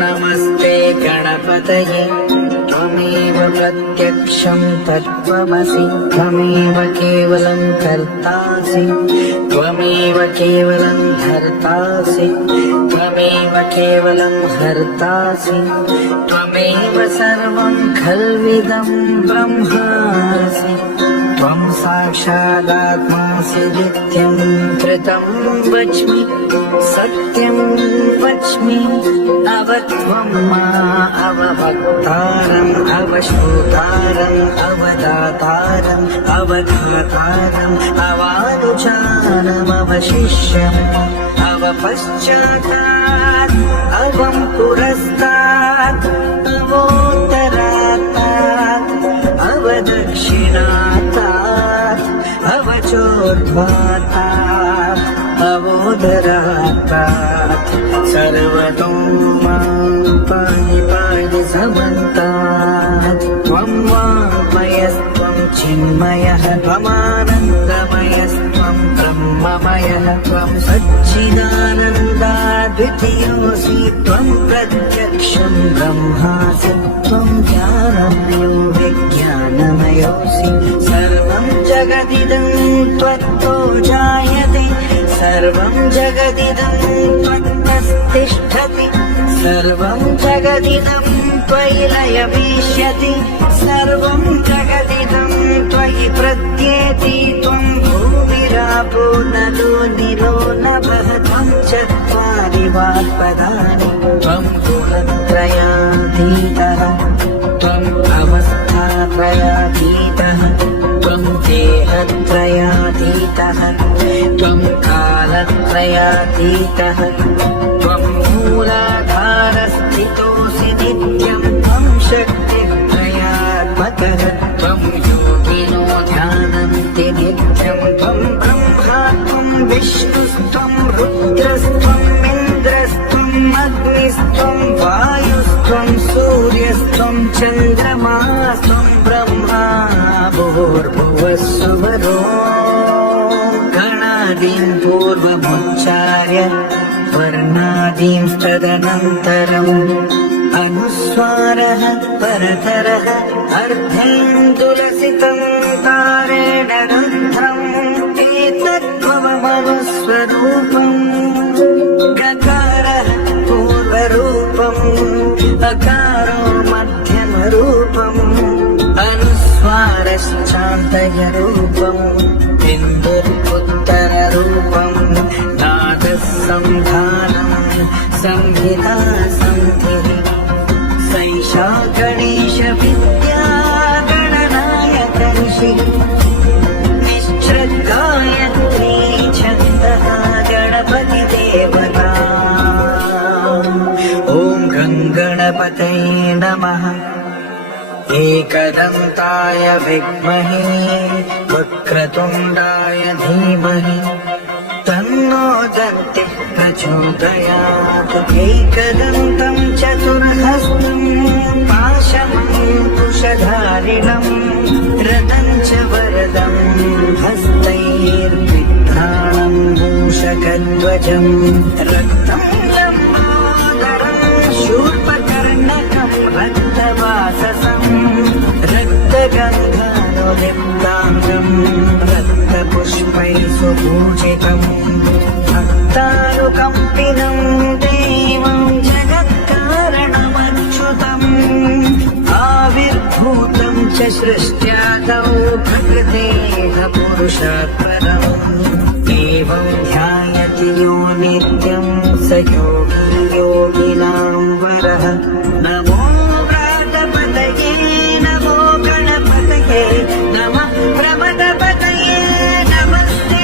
नमस्ते गणपतये त्वमेव प्रत्यक्षं तत्त्वमसि त्वमेव केवलं कर्तासि त्वमेव केवलं धर्तासि त्वमेव केवलं हर्तासि त्वमेव सर्वं खल्विदं ब्रह्मासि त्वं साक्षादात्मासि नित्यं कृतं वच्मि सत्यं वच्मि अवत्वं मा अवभक्तारम् अवश्रोतारम् अवदातारम् अवधातारम् अवानुचारम् अवशिष्यम् अवपश्चातात् अवं पुरस्तात् अवोत्तरात् अवदक्षिणातात् अवचोर्ध्वातात् अवोदरातात् सर्वतो मां पाहि पाहि समन्तात् त्वं वाङ्मयस्त्वं चिन्मयः त्वमानन्दमयस्त्वं ब्रह्ममयः त्वं सच्चिदानन्दाद्वितीयोऽसि त्वं प्रत्यक्षं ब्रह्मासि त्वं ज्ञानमयो विज्ञानमयोऽसि सर्वं जगदिदं त्वत्तो जायते सर्वं जगदिदं त्वत्तस्तिष्ठति सर्वं जगदिदं त्वयि लयमिष्यति सर्वं जगदिदं त्वयि प्रत्येति त्वं भूमिरापो नलो निरो नभः त्वं चत्वारि वाक्पदानि त्वं गुणत्रयातीतः त्वम् अवस्थात्रयातीतः त्वं देहत्रयातीतः त्वं कालत्रयातीतः त्वं मूलाधारस्थितोऽसि नित्यं त्वं शक्तित्रयात्मकः त्वं योगिनो ध्यानन्ति नित्यं त्वं ब्रह्मा त्वं विष्णुस्त्वं रुद्रस्त्वम् इन्द्रस्त्वम् अग्निस्त्वं वायुस्त्वं सूर्यस्त्वं चन्द्रमास्त्वं ब्रह्मा भूर्भुवस्सुवरो गणादीन् पूर्वमुच्चार्य वर्णादींस्तदनन्तरम् अनुस्वारः परतरः अर्धेन्दुलसितं तारेण रुद्धम् एतद्भवमनुस्वरूपम् गकारः पूर्वरूपम् अकारो मध्यमरूपम् अनुस्वारश्चान्तयरूपम् बिन्दुरुत्तररूपम् नादः संधानम् संहिता सन्धिः सैषा गणेशविद्या गणनायकर्षिः निश्चगायत्री छन्दः गणपतिदेवता ॐ गङ्गणपतये नमः एकदन्ताय विद्महे वक्रतुण्डाय धीमहि तन्नो दन्तिः प्रचोदयात् एकदन्तं चतुर्हस्तं पाशमङ्कुशधारिणं रथं च वरदं हस्तैर्विभ्राणं मूषकध्वजं रक्तं लम्बोदरं शूर्पकर्णकं रक्तवाससं रक्तगन्धानुलिप्ताङ्गं रक्तपुष्पैः सुपूजितम् भक्तानुकम्पिनं देवं जगत्कारणमच्युतम् आविर्भूतं च सृष्ट्यादौ प्रकृतेः पुरुषात् परम् एवं ध्यायति यो नित्यं स योगी योगिनां वरः नमो व्रातपतये नमो गणपतये नमः प्रमदपतये नमस्ते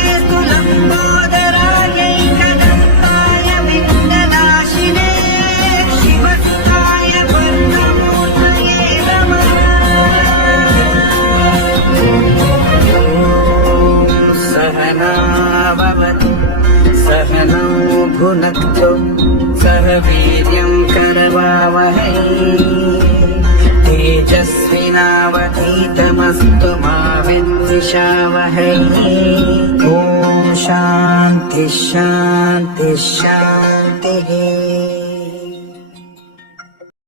लम्बोदरायै कदन्ताय विघ्ननाशिने शिवस्ताय वर्णमूर्तये नमः सहना भवतु सहनौ भुनक्तु सह वीर्यं करवावहै नावधीतमस्तु मा विद्विषावहै। ॐ शान्ति शान्ति शान्तिः।